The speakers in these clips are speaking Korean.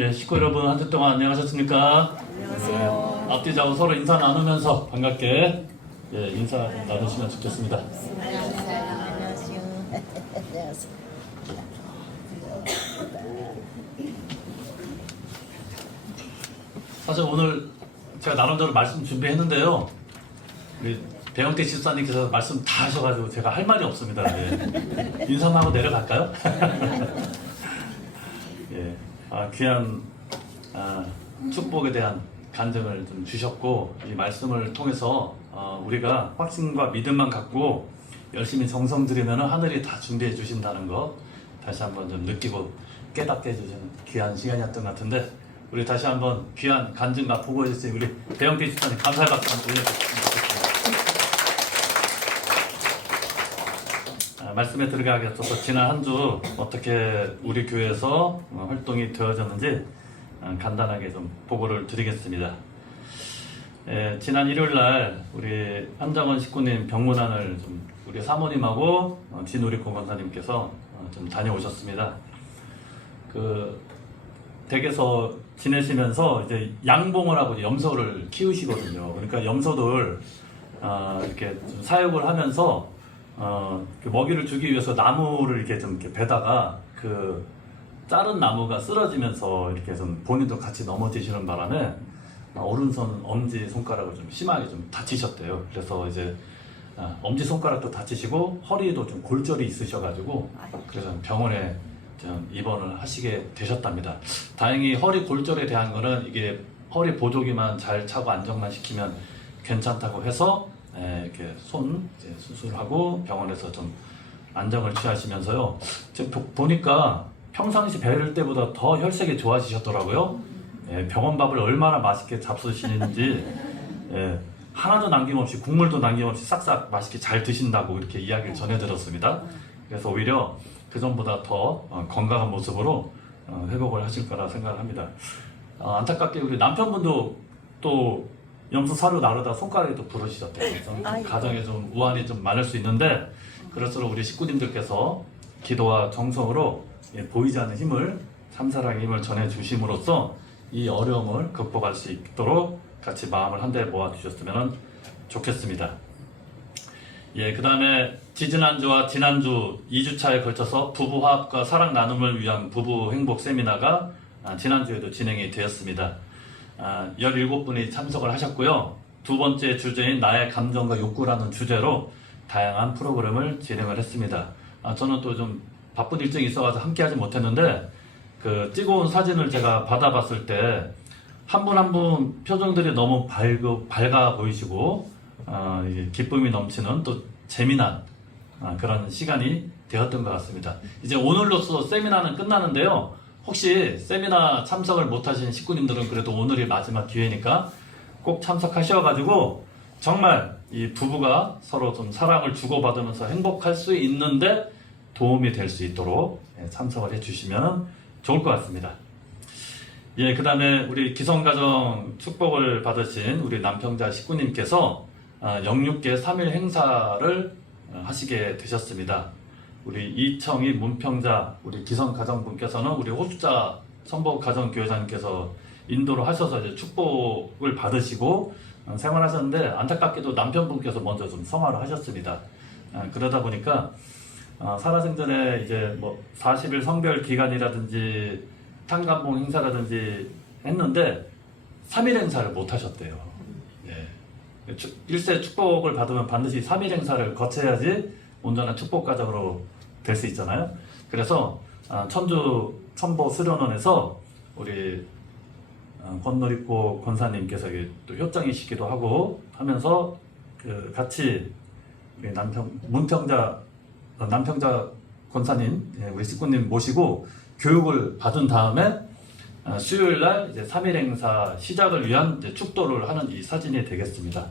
예, 식구 여러분 한 주 동안 안녕하셨습니까? 안녕하세요. 앞뒤자고 서로 인사 나누면서 반갑게 인사 나누시면 좋겠습니다. 안녕하세요. 사실 오늘 제가 나름대로 말씀 준비했는데요. 우리 배영태 집사님께서 말씀 다 하셔가지고 제가 할 말이 없습니다. 예. 인사만 하고 내려갈까요? 예, 귀한 축복에 대한 간증을 좀 주셨고, 이 말씀을 통해서 우리가 확신과 믿음만 갖고 열심히 정성 들이면 하늘이 다 준비해 주신다는 거 다시 한번 좀 느끼고 깨닫게 해주시는 귀한 시간이었던 것 같은데, 우리 다시 한번 귀한 간증과 보고해 주신 우리 배영태 집사님 감사의 박수 한번 올려주시면 좋겠습니다. 말씀에 들어가기 앞서서 지난 한 주 어떻게 우리 교회에서 활동이 되어졌는지 간단하게 좀 보고를 드리겠습니다. 지난 일요일날 우리 한정원 식구님 병문안을 좀 우리 사모님하고 진우리 고건사님께서 좀 다녀오셨습니다. 그 댁에서 지내시면서 이제 양봉을 하고 염소를 키우시거든요. 그러니까 염소들 이렇게 좀 사육을 하면서 그 먹이를 주기 위해서 나무를 이렇게 좀 이렇게 베다가 그 자른 나무가 쓰러지면서 이렇게 좀 본인도 같이 넘어지시는 바람에 오른손 엄지 손가락을 좀 심하게 좀 다치셨대요. 그래서 이제 엄지 손가락도 다치시고 허리에도 좀 골절이 있으셔가지고 그래서 병원에 좀 입원을 하시게 되셨답니다. 다행히 허리 골절에 대한 거는 이게 허리 보조기만 잘 차고 안정만 시키면 괜찮다고 해서 이렇게 손 이제 수술하고 병원에서 좀 안정을 취하시면서요. 지금 보니까 평상시 뵐 때보다 더 혈색이 좋아지셨더라고요. 병원 밥을 얼마나 맛있게 잡수시는지 하나도 남김없이 국물도 남김없이 싹싹 맛있게 잘 드신다고 이렇게 이야기를 전해드렸습니다. 그래서 오히려 그전보다 더 건강한 모습으로 회복을 하실 거라 생각합니다. 안타깝게 우리 남편분도 또 염소 사료 나르다 손가락이 또 부러지셨대요. 가정에 좀 우환이 좀 많을 수 있는데, 그럴수록 우리 식구님들께서 기도와 정성으로 보이지 않는 힘을, 참사랑의 힘을 전해주심으로써 이 어려움을 극복할 수 있도록 같이 마음을 한데 모아주셨으면 좋겠습니다. 그 다음에 지지난주와 지난주 2주차에 걸쳐서 부부 화합과 사랑 나눔을 위한 부부 행복 세미나가 지난주에도 진행이 되었습니다. 17분이 참석을 하셨고요. 두 번째 주제인 나의 감정과 욕구라는 주제로 다양한 프로그램을 진행을 했습니다. 저는 또 좀 바쁜 일정이 있어가지고 함께 하지 못했는데, 그 찍어온 사진을 제가 받아봤을 때 한 분 한 분 표정들이 너무 밝아 보이시고 기쁨이 넘치는 또 재미난 그런 시간이 되었던 것 같습니다. 이제 오늘로써 세미나는 끝나는데요. 혹시 세미나 참석을 못하신 식구님들은 그래도 오늘이 마지막 기회니까 꼭 참석하셔가지고 정말 이 부부가 서로 좀 사랑을 주고받으면서 행복할 수 있는데 도움이 될 수 있도록 참석을 해주시면 좋을 것 같습니다. 그 다음에 우리 기성가정 축복을 받으신 우리 남평자 식구님께서 영육계 3일 행사를 하시게 되셨습니다. 우리 이청희 문평자 우리 기성가정분께서는 우리 호숫자 선보가정교회장님께서 인도를 하셔서 이제 축복을 받으시고 생활하셨는데, 안타깝게도 남편분께서 먼저 좀 성화를 하셨습니다. 그러다 보니까 살아생전에 이제 뭐 40일 성별 기간이라든지 탄감봉 행사라든지 했는데 3일 행사를 못 하셨대요. 일세 축복을 받으면 반드시 3일 행사를 거쳐야지 온전한 축복 가정으로 될 수 있잖아요. 그래서 천주 천보 수련원에서 우리 권노리코 권사님께서 또 효장이시기도 하고 하면서 그 같이 우리 남평자 권사님 우리 식구님 모시고 교육을 받은 다음에 수요일날 이제 3일 행사 시작을 위한 이제 축도를 하는 이 사진이 되겠습니다.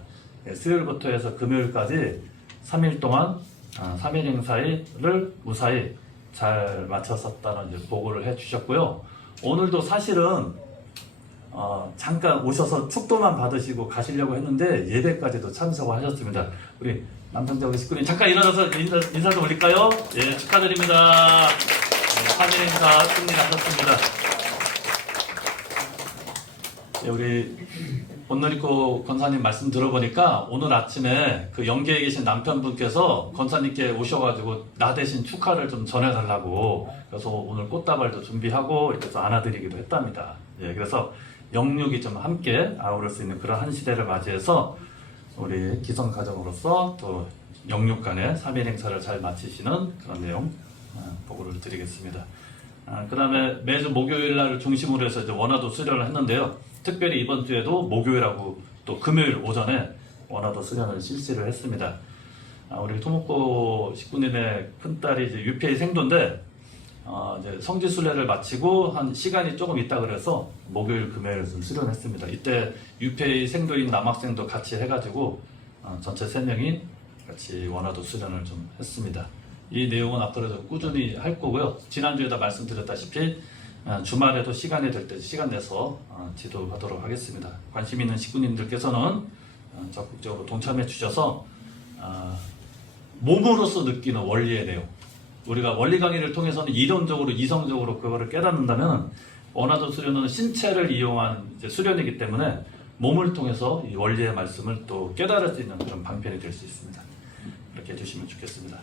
수요일부터 해서 금요일까지 3일 동안 3일 행사를 무사히 잘 마쳤었다는 이제 보고를 해주셨고요. 오늘도 사실은 잠깐 오셔서 축도만 받으시고 가시려고 했는데 예배까지도 참석을 하셨습니다. 우리 남평자 우리 식구님 잠깐 일어나서 인사 좀 올릴까요? 축하드립니다. 3일 행사 승리하셨습니다. 우리 본너리코 권사님 말씀 들어보니까 오늘 아침에 그 영계에 계신 남편분께서 권사님께 오셔가지고 나 대신 축하를 좀 전해달라고 그래서 오늘 꽃다발도 준비하고 이렇게 좀 안아드리기도 했답니다. 예, 그래서 영육이 좀 함께 아우를 수 있는 그런 한 시대를 맞이해서 우리 기성 가정으로서 또 영육 간의 3일 행사를 잘 마치시는 그런 내용 보고를 드리겠습니다. 그 다음에 매주 목요일 날을 중심으로 해서 이제 원화도 수련을 했는데요. 특별히 이번 주에도 목요일하고 또 금요일 오전에 원화도 수련을 실시를 했습니다. 우리 토목고 식구님의 큰딸이 이제 UPA 생도인데 이제 성지순례를 마치고 한 시간이 조금 있다 그래서 목요일 금요일 좀 수련했습니다. 이때 UPA 생도인 남학생도 같이 해가지고 전체 3명이 같이 원화도 수련을 좀 했습니다. 이 내용은 앞으로도 꾸준히 할 거고요. 지난주에도 말씀드렸다시피 주말에도 시간이 될 때 시간 내서 지도하도록 하겠습니다. 관심 있는 식구님들께서는 적극적으로 동참해 주셔서 몸으로서 느끼는 원리의 내용, 우리가 원리 강의를 통해서는 이론적으로 이성적으로 그거를 깨닫는다면 원화도 수련은 신체를 이용한 이제 수련이기 때문에 몸을 통해서 이 원리의 말씀을 또 깨달을 수 있는 그런 방편이 될 수 있습니다. 이렇게 해주시면 좋겠습니다.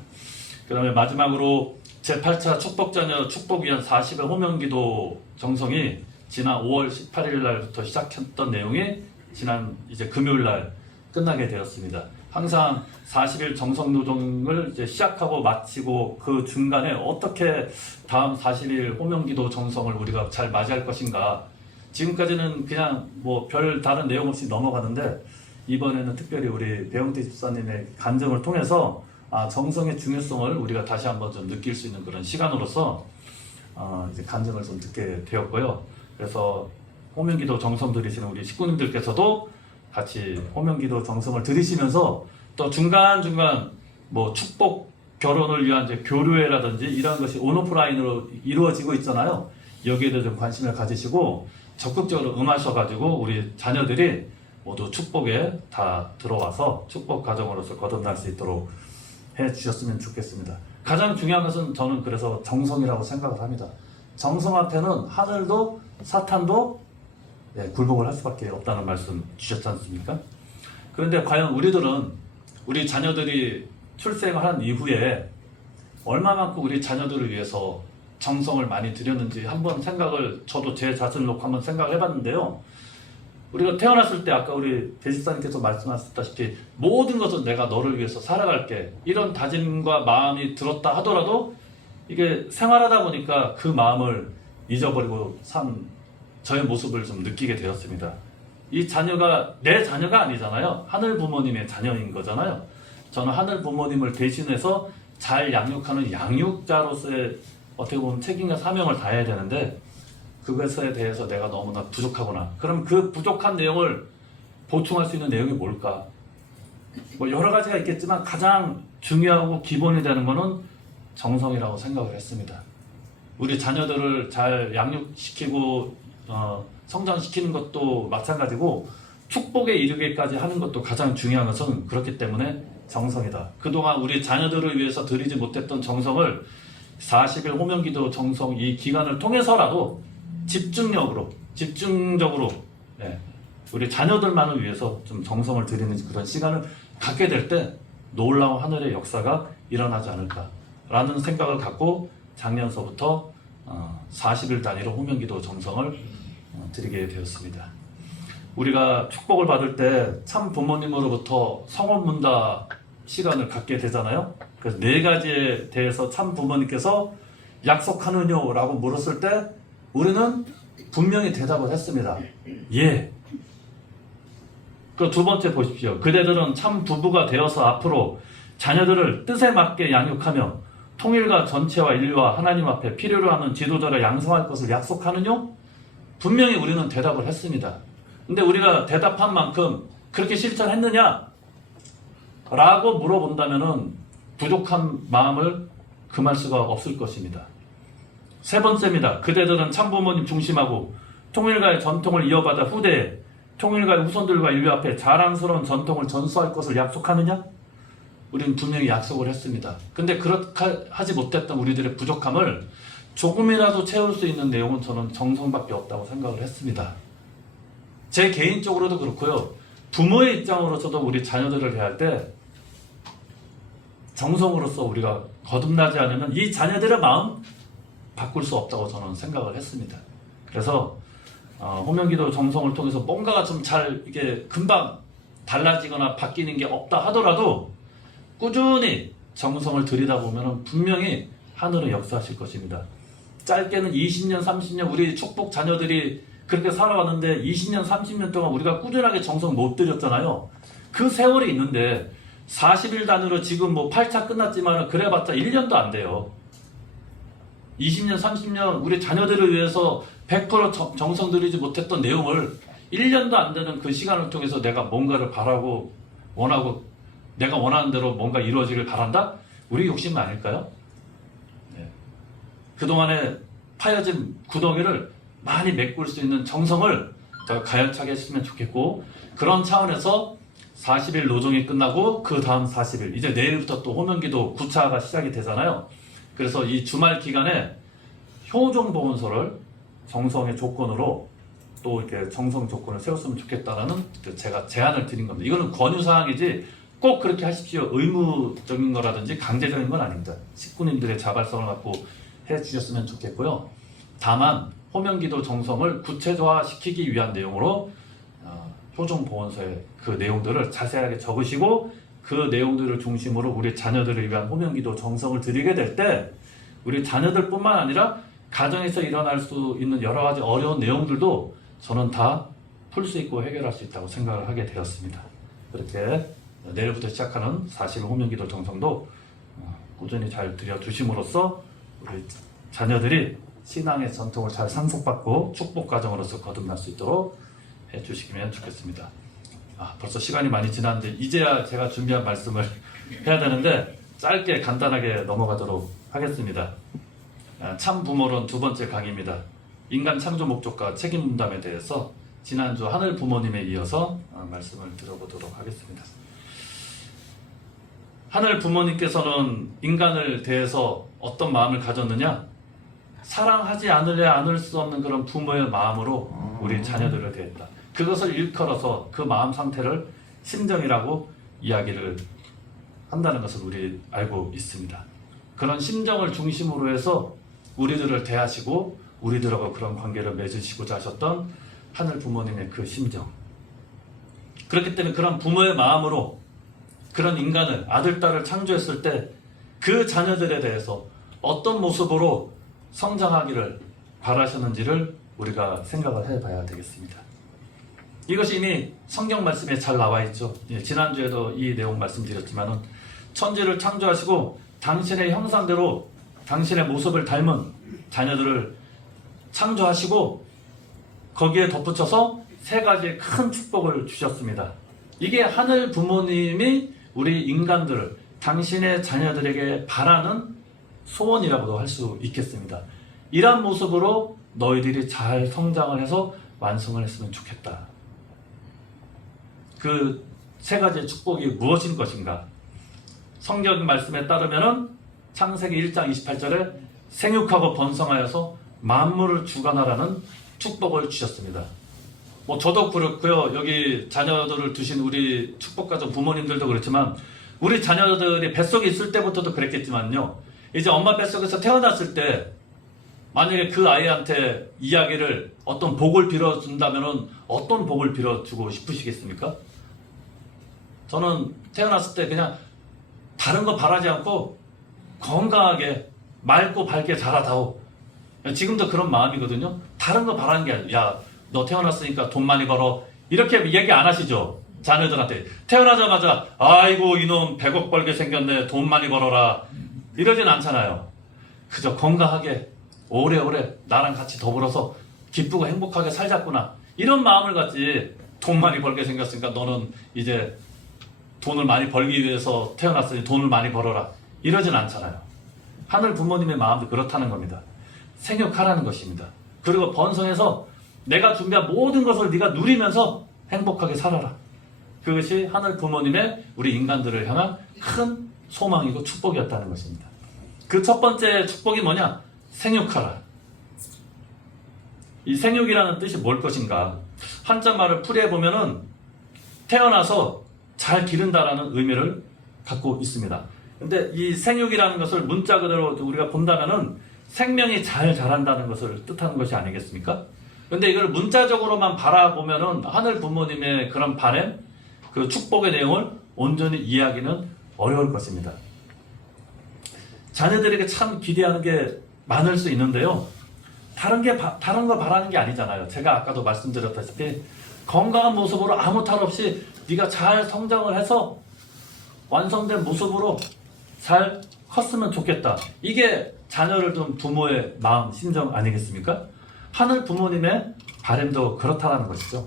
그 다음에 마지막으로 제8차 축복자녀 축복위원 40회 호명기도 정성이 지난 5월 18일 날부터 시작했던 내용이 지난 이제 금요일 날 끝나게 되었습니다. 항상 40일 정성노동을 이제 시작하고 마치고 그 중간에 어떻게 다음 40일 호명기도 정성을 우리가 잘 맞이할 것인가, 지금까지는 그냥 뭐 별 다른 내용 없이 넘어가는데 이번에는 특별히 우리 배영태 집사님의 간증을 통해서 정성의 중요성을 우리가 다시 한번 좀 느낄 수 있는 그런 시간으로서 이제 간증을 좀 듣게 되었고요. 그래서 호명기도 정성 드리시는 우리 식구님들께서도 같이 호명기도 정성을 드리시면서 또 중간중간 뭐 축복 결혼을 위한 이제 교류회라든지 이런 것이 온오프라인으로 이루어지고 있잖아요. 여기에도 좀 관심을 가지시고 적극적으로 응하셔가지고 우리 자녀들이 모두 축복에 다 들어와서 축복 가정으로서 거듭날 수 있도록 해 주셨으면 좋겠습니다. 가장 중요한 것은 저는 그래서 정성이라고 생각을 합니다. 정성 앞에는 하늘도 사탄도 굴복을 할 수밖에 없다는 말씀 주셨지 않습니까? 그런데 과연 우리 자녀들이 출생을 한 이후에 얼마만큼 우리 자녀들을 위해서 정성을 많이 들였는지 한번 생각을, 저도 제 자신을 놓고 한번 생각을 해봤는데요. 우리가 태어났을 때 아까 우리 대집사님께서 말씀하셨다시피 모든 것은 내가 너를 위해서 살아갈게, 이런 다짐과 마음이 들었다 하더라도 이게 생활하다 보니까 그 마음을 잊어버리고 산 저의 모습을 좀 느끼게 되었습니다. 이 자녀가 내 자녀가 아니잖아요. 하늘 부모님의 자녀인 거잖아요. 저는 하늘 부모님을 대신해서 잘 양육하는 양육자로서의 어떻게 보면 책임과 사명을 다해야 되는데 그것에 대해서 내가 너무나 부족하구나. 그럼 그 부족한 내용을 보충할 수 있는 내용이 뭘까? 뭐 여러 가지가 있겠지만 가장 중요하고 기본이 되는 것은 정성이라고 생각을 했습니다. 우리 자녀들을 잘 양육시키고 성장시키는 것도 마찬가지고 축복에 이르기까지 하는 것도 가장 중요한 것은 그렇기 때문에 정성이다. 그동안 우리 자녀들을 위해서 드리지 못했던 정성을 40일 호명기도 정성 이 기간을 통해서라도 집중적으로 우리 자녀들만을 위해서 좀 정성을 드리는 그런 시간을 갖게 될 때 놀라운 하늘의 역사가 일어나지 않을까라는 생각을 갖고 작년서부터 40일 단위로 호명기도 정성을 드리게 되었습니다. 우리가 축복을 받을 때 참 부모님으로부터 성원문답 시간을 갖게 되잖아요. 그래서 4가지에 대해서 참 부모님께서 약속하느뇨 라고 물었을 때 우리는 분명히 대답을 했습니다. 예. 그 두 번째 보십시오. 그대들은 참 부부가 되어서 앞으로 자녀들을 뜻에 맞게 양육하며 통일과 전체와 인류와 하나님 앞에 필요로 하는 지도자를 양성할 것을 약속하느뇨? 분명히 우리는 대답을 했습니다. 근데 우리가 대답한 만큼 그렇게 실천했느냐? 라고 물어본다면은 부족한 마음을 금할 수가 없을 것입니다. 세 번째입니다. 그대들은 참부모님 중심하고 통일가의 전통을 이어받아 후대에 통일가의 후손들과 인류 앞에 자랑스러운 전통을 전수할 것을 약속하느냐? 우리는 분명히 약속을 했습니다. 근데 그렇게 하지 못했던 우리들의 부족함을 조금이라도 채울 수 있는 내용은 저는 정성밖에 없다고 생각을 했습니다. 제 개인적으로도 그렇고요. 부모의 입장으로서도 우리 자녀들을 대할 때 정성으로서 우리가 거듭나지 않으면 이 자녀들의 마음 바꿀 수 없다고 저는 생각을 했습니다. 그래서 호명기도 정성을 통해서 뭔가가 좀 잘 이게 금방 달라지거나 바뀌는 게 없다 하더라도 꾸준히 정성을 들이다 보면 분명히 하늘은 역사하실 것입니다. 짧게는 20년, 30년 우리 축복 자녀들이 그렇게 살아왔는데 20년, 30년 동안 우리가 꾸준하게 정성 못 들였잖아요. 그 세월이 있는데 40일 단위로 지금 뭐 8차 끝났지만 그래봤자 1년도 안 돼요. 20년, 30년 우리 자녀들을 위해서 100% 정성 들이지 못했던 내용을 1년도 안 되는 그 시간을 통해서 내가 뭔가를 바라고 원하고 내가 원하는 대로 뭔가 이루어지길 바란다? 우리 욕심 아닐까요? 네. 그동안에 파여진 구덩이를 많이 메꿀 수 있는 정성을 더 가열차게 했으면 좋겠고, 그런 차원에서 40일 노종이 끝나고 그 다음 40일 이제 내일부터 또 호명기도 9차가 시작이 되잖아요. 그래서 이 주말 기간에 효종보훈소를 정성의 조건으로 또 이렇게 정성 조건을 세웠으면 좋겠다라는 제가 제안을 드린 겁니다. 이거는 권유사항이지 꼭 그렇게 하십시오 의무적인 거라든지 강제적인 건 아닙니다. 식구님들의 자발성을 갖고 해주셨으면 좋겠고요. 다만 호명기도 정성을 구체화시키기 위한 내용으로 효종보훈서의 그 내용들을 자세하게 적으시고 그 내용들을 중심으로 우리 자녀들을 위한 호명기도 정성을 드리게 될 때 우리 자녀들뿐만 아니라 가정에서 일어날 수 있는 여러 가지 어려운 내용들도 저는 다 풀 수 있고 해결할 수 있다고 생각을 하게 되었습니다. 그렇게 내일부터 시작하는 40일 호명기도 정성도 꾸준히 잘 들여두심으로써 우리 자녀들이 신앙의 전통을 잘 상속받고 축복 과정으로서 거듭날 수 있도록 해주시면 좋겠습니다. 벌써 시간이 많이 지났는데 이제야 제가 준비한 말씀을 해야 되는데 짧게 간단하게 넘어가도록 하겠습니다. 참 부모론 두 번째 강의입니다. 인간 창조 목적과 책임 분담에 대해서 지난주 하늘 부모님에 이어서 말씀을 들어보도록 하겠습니다. 하늘 부모님께서는 인간을 대해서 어떤 마음을 가졌느냐? 사랑하지 않을 수 없는 그런 부모의 마음으로 우리 자녀들을 대했다. 그것을 일컬어서 그 마음 상태를 심정이라고 이야기를 한다는 것을 우리 알고 있습니다. 그런 심정을 중심으로 해서 우리들을 대하시고 우리들하고 그런 관계를 맺으시고자 하셨던 하늘 부모님의 그 심정. 그렇기 때문에 그런 부모의 마음으로 그런 인간을 아들, 딸을 창조했을 때 그 자녀들에 대해서 어떤 모습으로 성장하기를 바라셨는지를 우리가 생각을 해봐야 되겠습니다. 이것이 이미 성경 말씀에 잘 나와 있죠. 지난주에도 이 내용 말씀드렸지만은 천지를 창조하시고 당신의 형상대로 당신의 모습을 닮은 자녀들을 창조하시고 거기에 덧붙여서 세 가지의 큰 축복을 주셨습니다. 이게 하늘 부모님이 우리 인간들을 당신의 자녀들에게 바라는 소원이라고도 할 수 있겠습니다. 이러한 모습으로 너희들이 잘 성장을 해서 완성을 했으면 좋겠다. 그 세 가지의 축복이 무엇인 것인가? 성경 말씀에 따르면은 창세기 1장 28절에 생육하고 번성하여서 만물을 주관하라는 축복을 주셨습니다. 저도 그렇고요. 여기 자녀들을 두신 우리 축복가정 부모님들도 그렇지만 우리 자녀들이 뱃속에 있을 때부터도 그랬겠지만요. 이제 엄마 뱃속에서 태어났을 때 만약에 그 아이한테 이야기를 어떤 복을 빌어준다면 어떤 복을 빌어주고 싶으시겠습니까? 저는 태어났을 때 그냥 다른 거 바라지 않고 건강하게 맑고 밝게 자라다오. 지금도 그런 마음이거든요. 다른 거 바라는 게 아니라 야, 너 태어났으니까 돈 많이 벌어. 이렇게 얘기 안 하시죠? 자녀들한테. 태어나자마자 아이고 이놈 100억 벌게 생겼네. 돈 많이 벌어라. 이러진 않잖아요. 그저 건강하게 오래오래 나랑 같이 더불어서 기쁘고 행복하게 살자꾸나. 이런 마음을 갖지 돈 많이 벌게 생겼으니까 너는 이제 돈을 많이 벌기 위해서 태어났으니 돈을 많이 벌어라. 이러진 않잖아요. 하늘 부모님의 마음도 그렇다는 겁니다. 생육하라는 것입니다. 그리고 번성해서 내가 준비한 모든 것을 네가 누리면서 행복하게 살아라. 그것이 하늘 부모님의 우리 인간들을 향한 큰 소망이고 축복이었다는 것입니다. 그 첫 번째 축복이 뭐냐? 생육하라. 이 생육이라는 뜻이 뭘 것인가? 한자말을 풀이해 보면은 태어나서 잘 기른다라는 의미를 갖고 있습니다. 근데 이 생육이라는 것을 문자 그대로 우리가 본다면은 생명이 잘 자란다는 것을 뜻하는 것이 아니겠습니까? 근데 이걸 문자적으로만 바라보면은 하늘 부모님의 그런 바램, 그 축복의 내용을 온전히 이해하기는 어려울 것입니다. 자녀들에게 참 기대하는 게 많을 수 있는데요. 다른 거 바라는 게 아니잖아요. 제가 아까도 말씀드렸다시피 건강한 모습으로 아무 탈 없이 네가 잘 성장을 해서 완성된 모습으로 잘 컸으면 좋겠다. 이게 자녀를 둔 부모의 마음, 심정 아니겠습니까? 하늘 부모님의 바람도 그렇다라는 것이죠.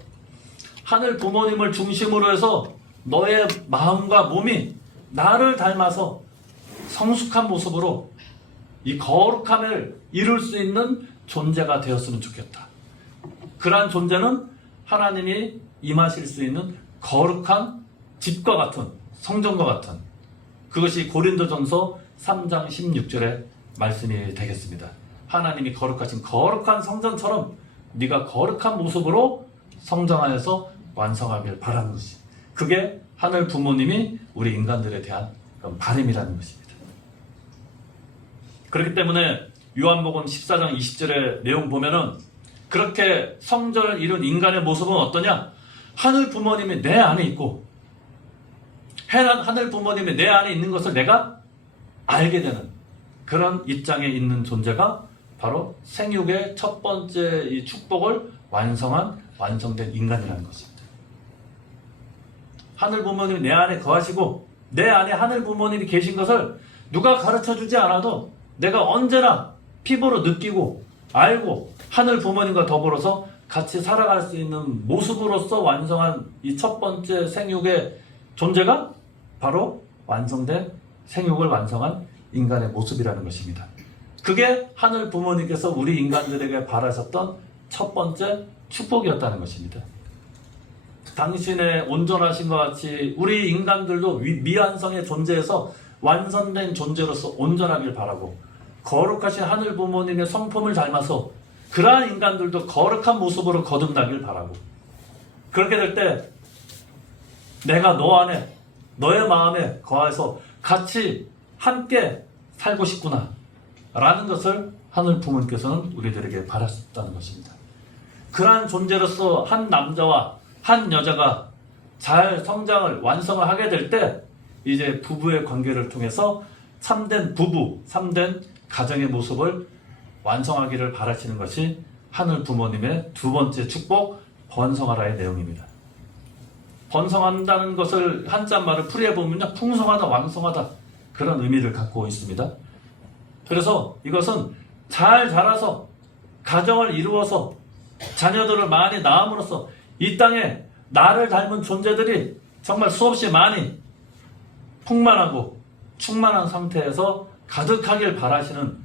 하늘 부모님을 중심으로 해서 너의 마음과 몸이 나를 닮아서 성숙한 모습으로 이 거룩함을 이룰 수 있는 존재가 되었으면 좋겠다. 그러한 존재는 하나님이 임하실 수 있는 거룩한 집과 같은 성전과 같은 그것이 고린도전서 3장 16절의 말씀이 되겠습니다. 하나님이 거룩하신 거룩한 성전처럼 네가 거룩한 모습으로 성장하여서 완성하길 바라는 것이 그게 하늘 부모님이 우리 인간들에 대한 그런 바람이라는 것입니다. 그렇기 때문에 요한복음 14장 20절의 내용 보면은 그렇게 성전을 이룬 인간의 모습은 어떠냐? 하늘 부모님이 내 안에 있고 하늘 부모님이 내 안에 있는 것을 내가 알게 되는 그런 입장에 있는 존재가 바로 생육의 첫 번째 이 축복을 완성된 인간이라는 것입니다. 하늘 부모님이 내 안에 거하시고 내 안에 하늘 부모님이 계신 것을 누가 가르쳐 주지 않아도 내가 언제나 피부로 느끼고 알고 하늘 부모님과 더불어서 같이 살아갈 수 있는 모습으로서 완성한 이 첫 번째 생육의 존재가 바로 완성된 생육을 완성한 인간의 모습이라는 것입니다. 그게 하늘 부모님께서 우리 인간들에게 바라셨던 첫 번째 축복이었다는 것입니다. 당신의 온전하신 것 같이 우리 인간들도 미완성의 존재에서 완성된 존재로서 온전하길 바라고 거룩하신 하늘 부모님의 성품을 닮아서 그러한 인간들도 거룩한 모습으로 거듭나길 바라고 그렇게 될 때 내가 너 안에 너의 마음에 거해서 같이 함께 살고 싶구나 라는 것을 하늘 부모님께서는 우리들에게 바라셨다는 것입니다. 그러한 존재로서 한 남자와 한 여자가 잘 성장을 완성을 하게 될 때 이제 부부의 관계를 통해서 참된 부부, 참된 가정의 모습을 완성하기를 바라시는 것이 하늘 부모님의 두 번째 축복 번성하라의 내용입니다. 번성한다는 것을 한자말을 풀이해 보면요, 풍성하다, 왕성하다 그런 의미를 갖고 있습니다. 그래서 이것은 잘 자라서 가정을 이루어서 자녀들을 많이 낳음으로써 이 땅에 나를 닮은 존재들이 정말 수없이 많이 풍만하고 충만한 상태에서 가득하길 바라시는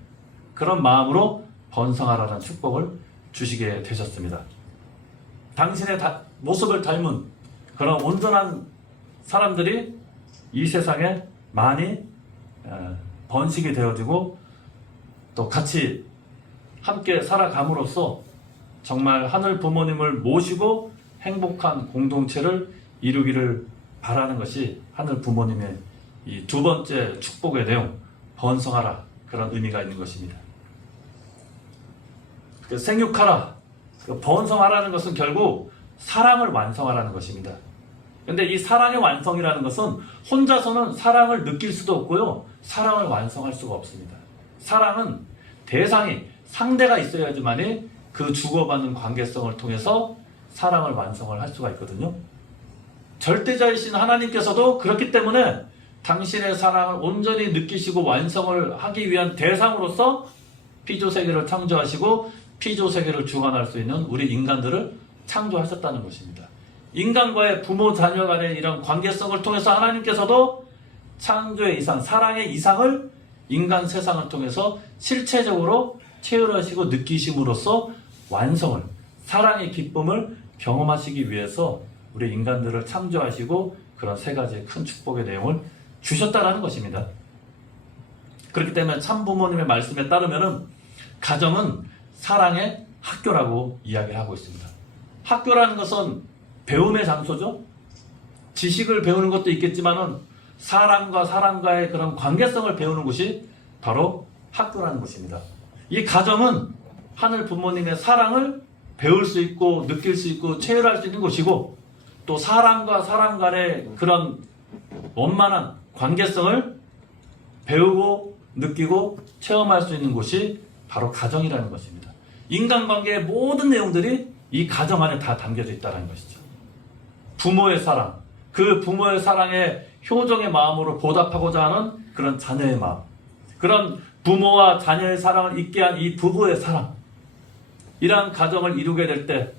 그런 마음으로 번성하라는 축복을 주시게 되셨습니다. 당신의 모습을 닮은 그런 온전한 사람들이 이 세상에 많이 번식이 되어지고 또 같이 함께 살아감으로써 정말 하늘 부모님을 모시고 행복한 공동체를 이루기를 바라는 것이 하늘 부모님의 이 두 번째 축복의 내용, 번성하라 그런 의미가 있는 것입니다. 생육하라, 번성하라는 것은 결국 사랑을 완성하라는 것입니다. 근데 이 사랑의 완성이라는 것은 혼자서는 사랑을 느낄 수도 없고요, 사랑을 완성할 수가 없습니다. 사랑은 대상이 상대가 있어야지만이 그 주고받는 관계성을 통해서 사랑을 완성을 할 수가 있거든요. 절대자이신 하나님께서도 그렇기 때문에 당신의 사랑을 온전히 느끼시고 완성을 하기 위한 대상으로서 피조세계를 창조하시고 피조세계를 주관할 수 있는 우리 인간들을 창조하셨다는 것입니다. 인간과의 부모 자녀 간의 이런 관계성을 통해서 하나님께서도 창조의 이상, 사랑의 이상을 인간 세상을 통해서 실체적으로 체험하시고 느끼심으로써 완성을, 사랑의 기쁨을 경험하시기 위해서 우리 인간들을 창조하시고 그런 세 가지의 큰 축복의 내용을 주셨다라는 것입니다. 그렇기 때문에 참 부모님의 말씀에 따르면은 가정은 사랑의 학교라고 이야기를 하고 있습니다. 학교라는 것은 배움의 장소죠. 지식을 배우는 것도 있겠지만은 사람과 사람과의 그런 관계성을 배우는 곳이 바로 학교라는 곳입니다. 이 가정은 하늘 부모님의 사랑을 배울 수 있고 느낄 수 있고 체험할 수 있는 곳이고, 또 사람과 사람 간의 그런 원만한 관계성을 배우고 느끼고 체험할 수 있는 곳이 바로 가정이라는 것입니다. 인간관계의 모든 내용들이 이 가정 안에 다 담겨져 있다는 것이죠. 부모의 사랑, 그 부모의 사랑에 효정의 마음으로 보답하고자 하는 그런 자녀의 마음, 그런 부모와 자녀의 사랑을 있게 한 이 부부의 사랑, 이러한 가정을 이루게 될 때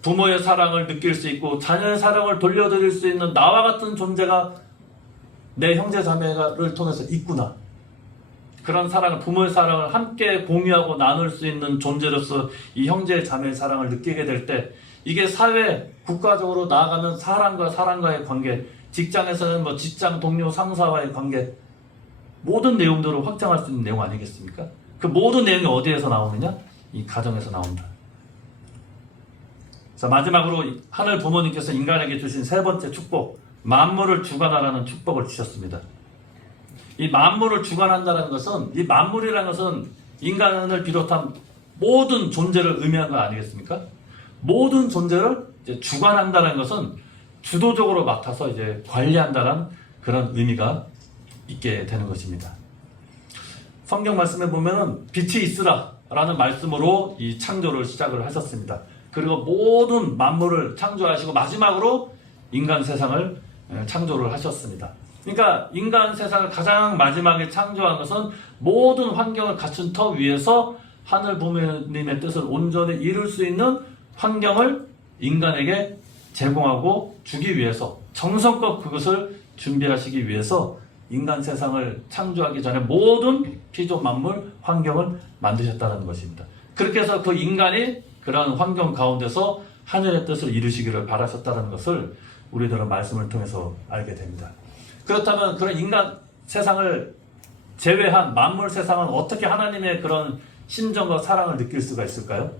부모의 사랑을 느낄 수 있고 자녀의 사랑을 돌려드릴 수 있는 나와 같은 존재가 내 형제 자매를 통해서 있구나. 그런 사랑을, 부모의 사랑을 함께 공유하고 나눌 수 있는 존재로서 이 형제 자매의 사랑을 느끼게 될 때, 이게 사회, 국가적으로 나아가면 사람과 사람과의 관계, 직장에서는 뭐 직장 동료 상사와의 관계, 모든 내용들을 확장할 수 있는 내용 아니겠습니까? 그 모든 내용이 어디에서 나오느냐? 이 가정에서 나온다. 자, 마지막으로 하늘 부모님께서 인간에게 주신 세 번째 축복, 만물을 주관하라는 축복을 주셨습니다. 이 만물을 주관한다는 것은, 이 만물이라는 것은 인간을 비롯한 모든 존재를 의미한 거 아니겠습니까? 모든 존재를 이제 주관한다는 것은 주도적으로 맡아서 이제 관리한다는 그런 의미가 있게 되는 것입니다. 성경 말씀에 보면은 빛이 있으라 라는 말씀으로 이 창조를 시작을 하셨습니다. 그리고 모든 만물을 창조하시고 마지막으로 인간 세상을 창조를 하셨습니다. 그러니까 인간 세상을 가장 마지막에 창조한 것은 모든 환경을 갖춘 터 위에서 하늘 부모님의 뜻을 온전히 이룰 수 있는 환경을 인간에게 제공하고 주기 위해서, 정성껏 그것을 준비하시기 위해서 인간 세상을 창조하기 전에 모든 피조 만물 환경을 만드셨다는 것입니다. 그렇게 해서 그 인간이 그런 환경 가운데서 하늘의 뜻을 이루시기를 바라셨다는 것을 우리들은 말씀을 통해서 알게 됩니다. 그렇다면 그런 인간 세상을 제외한 만물 세상은 어떻게 하나님의 그런 심정과 사랑을 느낄 수가 있을까요?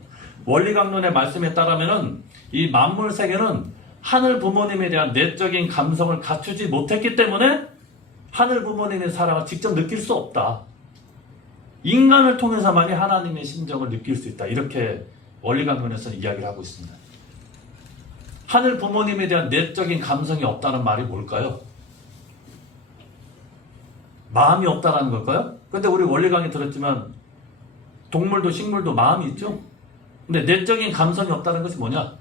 원리강론의 말씀에 따르면은 이 만물 세계는 하늘 부모님에 대한 내적인 감성을 갖추지 못했기 때문에 하늘 부모님의 사랑을 직접 느낄 수 없다. 인간을 통해서만이 하나님의 심정을 느낄 수 있다. 이렇게 원리강론에서는 이야기를 하고 있습니다. 하늘 부모님에 대한 내적인 감성이 없다는 말이 뭘까요? 마음이 없다는 걸까요? 근데 우리 원리 강의 들었지만 동물도 식물도 마음이 있죠? 근데 내적인 감성이 없다는 것이 뭐냐?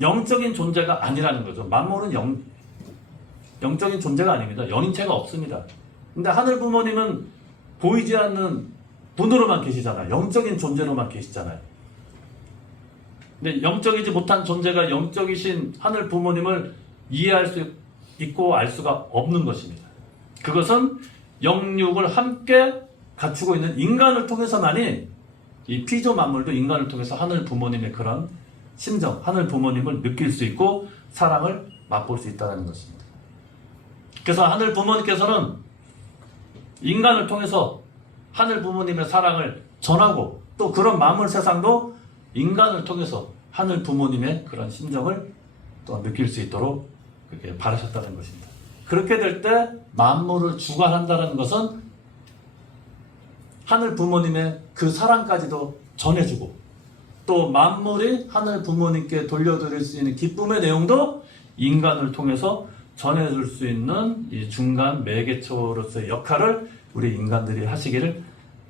영적인 존재가 아니라는 거죠. 만물은 영적인 존재가 아닙니다. 영인체가 없습니다. 근데 하늘 부모님은 보이지 않는 분으로만 계시잖아요. 영적인 존재로만 계시잖아요. 근데 영적이지 못한 존재가 영적이신 하늘 부모님을 이해할 수 있고 알 수가 없는 것입니다. 그것은 영육을 함께 갖추고 있는 인간을 통해서만이, 이 피조 만물도 인간을 통해서 하늘 부모님의 그런 심정, 하늘 부모님을 느낄 수 있고 사랑을 맛볼 수 있다는 것입니다. 그래서 하늘 부모님께서는 인간을 통해서 하늘 부모님의 사랑을 전하고, 또 그런 만물 세상도 인간을 통해서 하늘 부모님의 그런 심정을 또 느낄 수 있도록 그렇게 바라셨다는 것입니다. 그렇게 될 때 만물을 주관한다는 것은 하늘 부모님의 그 사랑까지도 전해주고, 또 만물이 하늘 부모님께 돌려드릴 수 있는 기쁨의 내용도 인간을 통해서 전해줄 수 있는 이 중간 매개체로서의 역할을 우리 인간들이 하시기를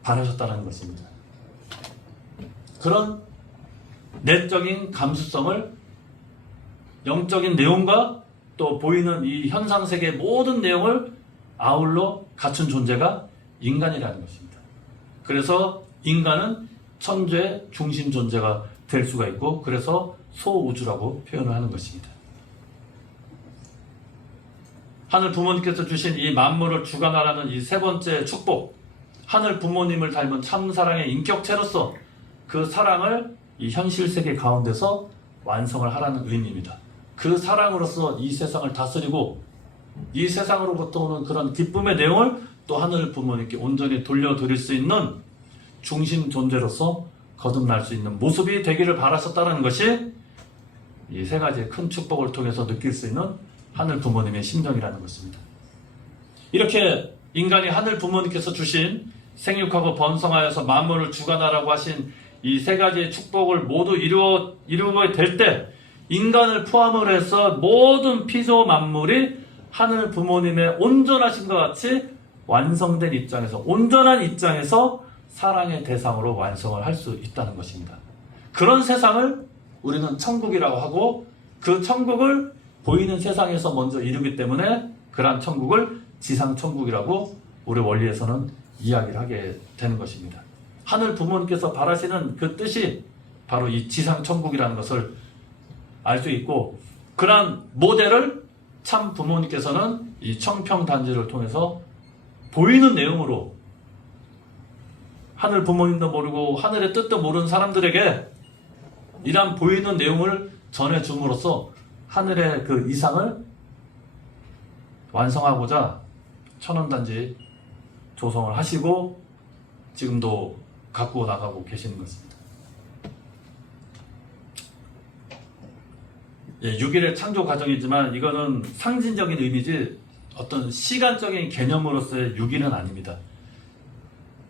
바라셨다는 것입니다. 그런 내적인 감수성을 영적인 내용과 또 보이는 이 현상 세계의 모든 내용을 아울러 갖춘 존재가 인간이라는 것입니다. 그래서 인간은 천주의 중심 존재가 될 수가 있고, 그래서 소우주라고 표현을 하는 것입니다. 하늘 부모님께서 주신 이 만물을 주관하라는 이 세 번째 축복, 하늘 부모님을 닮은 참사랑의 인격체로서 그 사랑을 이 현실 세계 가운데서 완성을 하라는 의미입니다. 그 사랑으로서 이 세상을 다스리고 이 세상으로부터 오는 그런 기쁨의 내용을 또 하늘 부모님께 온전히 돌려드릴 수 있는 중심 존재로서 거듭날 수 있는 모습이 되기를 바라셨다는 것이 이 세 가지의 큰 축복을 통해서 느낄 수 있는 하늘 부모님의 심정이라는 것입니다. 이렇게 인간이 하늘 부모님께서 주신 생육하고 번성하여서 만물을 주관하라고 하신 이 세 가지의 축복을 모두 이루어야 될 때 인간을 포함을 해서 모든 피조 만물이 하늘 부모님의 온전하신 것 같이 완성된 입장에서, 온전한 입장에서 사랑의 대상으로 완성을 할 수 있다는 것입니다. 그런 세상을 우리는 천국이라고 하고, 그 천국을 보이는 세상에서 먼저 이루기 때문에 그러한 천국을 지상천국이라고 우리 원리에서는 이야기를 하게 되는 것입니다. 하늘 부모님께서 바라시는 그 뜻이 바로 이 지상천국이라는 것을 알 수 있고, 그러한 모델을 참 부모님께서는 이 청평단지를 통해서 보이는 내용으로, 하늘 부모님도 모르고 하늘의 뜻도 모르는 사람들에게 이러한 보이는 내용을 전해줌으로써 하늘의 그 이상을 완성하고자 천원단지 조성을 하시고 지금도 갖고 나가고 계시는 것입니다. 6일의 창조 과정이지만 이거는 상징적인 의미지 어떤 시간적인 개념으로서의 6일은 아닙니다.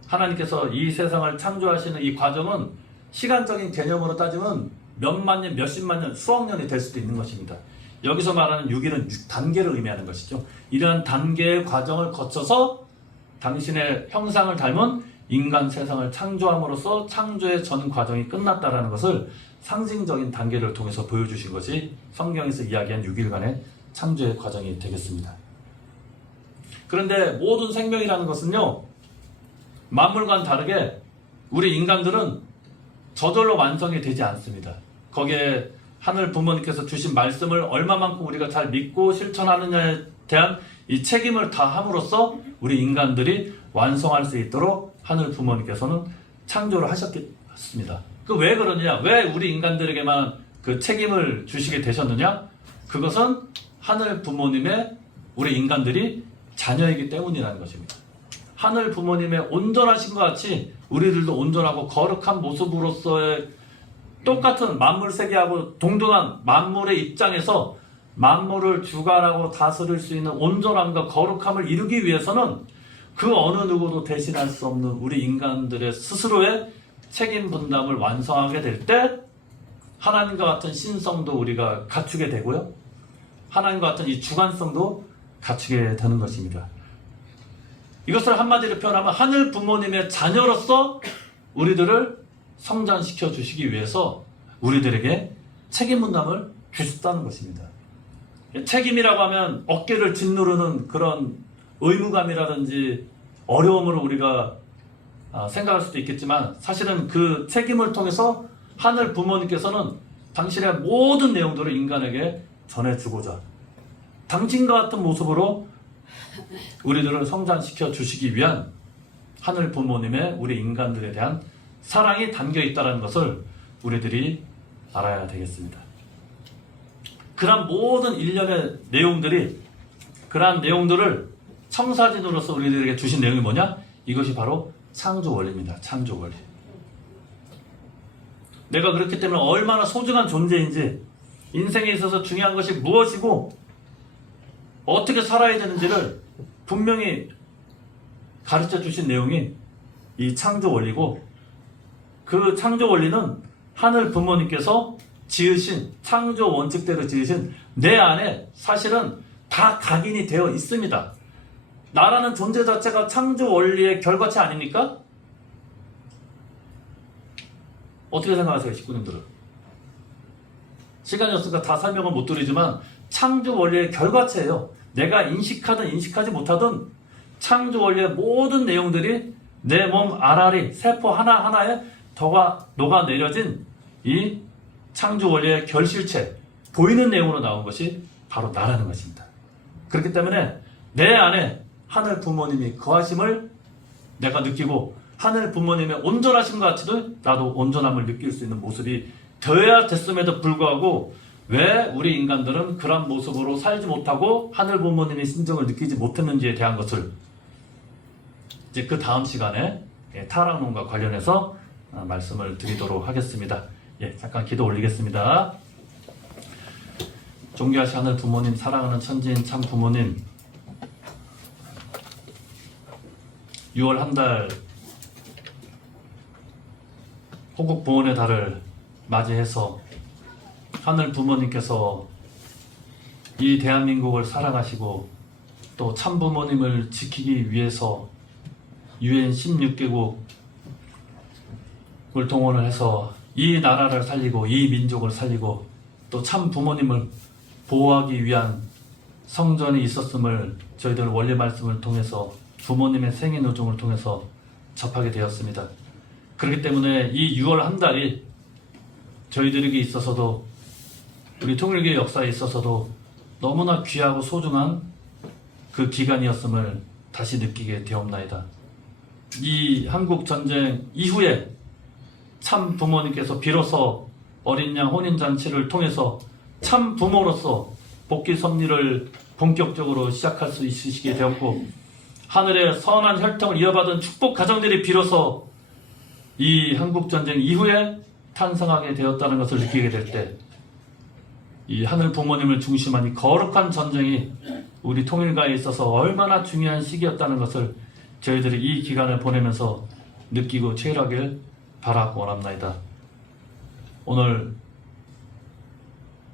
하나님께서 이 세상을 창조하시는 이 과정은 시간적인 개념으로 따지면 몇만 년, 몇십만 년, 수억 년이 될 수도 있는 것입니다. 여기서 말하는 6일은 6단계를 의미하는 것이죠. 이러한 단계의 과정을 거쳐서 당신의 형상을 닮은 인간 세상을 창조함으로써 창조의 전 과정이 끝났다라는 것을 상징적인 단계를 통해서 보여주신 것이 성경에서 이야기한 6일간의 창조의 과정이 되겠습니다. 그런데 모든 생명이라는 것은요, 만물과는 다르게 우리 인간들은 저절로 완성이 되지 않습니다. 거기에 하늘 부모님께서 주신 말씀을 얼마만큼 우리가 잘 믿고 실천하느냐에 대한 이 책임을 다함으로써 우리 인간들이 완성할 수 있도록 하늘 부모님께서는 창조를 하셨습니다. 그 왜 그러느냐? 왜 우리 인간들에게만 그 책임을 주시게 되셨느냐? 그것은 하늘 부모님의 우리 인간들이 자녀이기 때문이라는 것입니다. 하늘 부모님의 온전하신 것 같이 우리들도 온전하고 거룩한 모습으로서의 똑같은 만물 세계하고 동등한 만물의 입장에서 만물을 주관하고 다스릴 수 있는 온전함과 거룩함을 이루기 위해서는 그 어느 누구도 대신할 수 없는 우리 인간들의 스스로의 책임 분담을 완성하게 될 때 하나님과 같은 신성도 우리가 갖추게 되고요, 하나님과 같은 이 주관성도 갖추게 되는 것입니다. 이것을 한마디로 표현하면 하늘 부모님의 자녀로서 우리들을 성장시켜 주시기 위해서 우리들에게 책임 분담을 주셨다는 것입니다. 책임이라고 하면 어깨를 짓누르는 그런 의무감이라든지 어려움을 우리가 생각할 수도 있겠지만, 사실은 그 책임을 통해서 하늘 부모님께서는 당신의 모든 내용들을 인간에게 전해주고자 당신과 같은 모습으로 우리들을 성장시켜 주시기 위한 하늘 부모님의 우리 인간들에 대한 사랑이 담겨 있다는 것을 우리들이 알아야 되겠습니다. 그러한 모든 일련의 내용들이, 그러한 내용들을 청사진으로서 우리들에게 주신 내용이 뭐냐? 이것이 바로 창조 원리입니다. 창조 원리. 내가 그렇기 때문에 얼마나 소중한 존재인지, 인생에 있어서 중요한 것이 무엇이고 어떻게 살아야 되는지를 분명히 가르쳐 주신 내용이 이 창조 원리고, 그 창조 원리는 하늘 부모님께서 지으신 창조 원칙대로 지으신 내 안에 사실은 다 각인이 되어 있습니다. 나라는 존재 자체가 창조 원리의 결과체 아닙니까? 어떻게 생각하세요, 식구님들은? 시간이 없으니까 다 설명을 못 드리지만 창조 원리의 결과체예요. 내가 인식하든 인식하지 못하든 창조 원리의 모든 내용들이 내 몸 알알이 세포 하나하나에 녹아내려진 이 창조 원리의 결실체, 보이는 내용으로 나온 것이 바로 나라는 것입니다. 그렇기 때문에 내 안에 하늘 부모님이 거하심을 내가 느끼고, 하늘 부모님의 온전하신 것 같이도 나도 온전함을 느낄 수 있는 모습이 되어야 됐음에도 불구하고 왜 우리 인간들은 그런 모습으로 살지 못하고 하늘 부모님의 심정을 느끼지 못했는지에 대한 것을 이제 그 다음 시간에 타락론과 관련해서 말씀을 드리도록 하겠습니다. 예, 잠깐 기도 올리겠습니다. 존귀하신 하늘 부모님, 사랑하는 천지인 참 부모님, 6월 한 달 호국 부원의 달을 맞이해서 하늘 부모님께서 이 대한민국을 사랑하시고 또 참 부모님을 지키기 위해서 UN 16개국을 동원을 해서 이 나라를 살리고 이 민족을 살리고 또 참 부모님을 보호하기 위한 성전이 있었음을 저희들 원리 말씀을 통해서 부모님의 생애 노정을 통해서 접하게 되었습니다. 그렇기 때문에 이 6월 한 달이 저희들에게 있어서도 우리 통일교의 역사에 있어서도 너무나 귀하고 소중한 그 기간이었음을 다시 느끼게 되옵나이다. 이 한국전쟁 이후에 참 부모님께서 비로소 어린 양 혼인잔치를 통해서 참 부모로서 복귀 섭리를 본격적으로 시작할 수 있으시게 되었고, 하늘의 선한 혈통을 이어받은 축복 가정들이 비로소 이 한국전쟁 이후에 탄생하게 되었다는 것을 느끼게 될 때, 이 하늘 부모님을 중심한 이 거룩한 전쟁이 우리 통일가에 있어서 얼마나 중요한 시기였다는 것을 저희들이 이 기간을 보내면서 느끼고 체결하길 바라고 원합니다. 오늘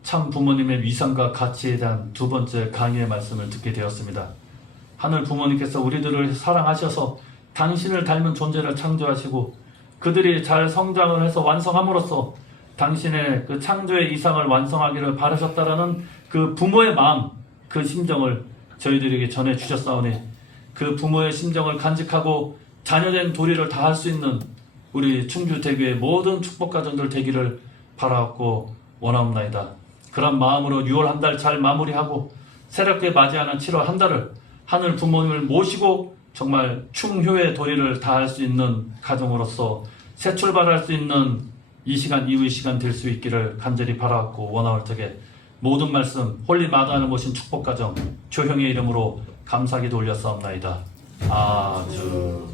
참 부모님의 위상과 가치에 대한 두 번째 강의의 말씀을 듣게 되었습니다. 하늘 부모님께서 우리들을 사랑하셔서 당신을 닮은 존재를 창조하시고 그들이 잘 성장을 해서 완성함으로써 당신의 그 창조의 이상을 완성하기를 바라셨다라는 그 부모의 마음, 그 심정을 저희들에게 전해주셨사오니 그 부모의 심정을 간직하고 자녀된 도리를 다할 수 있는 우리 충주대교의 모든 축복가정들 되기를 바라고 원하옵나이다. 그런 마음으로 6월 한 달 잘 마무리하고 새롭게 맞이하는 7월 한 달을 하늘 부모님을 모시고 정말 충효의 도리를 다할 수 있는 가정으로서 새 출발할 수 있는 이 시간 이후의 시간 될 수 있기를 간절히 바라고 원하올 적에 모든 말씀 홀리 마다하는 모신 축복가정 조형의 이름으로 감사기도 올렸사옵나이다. 아주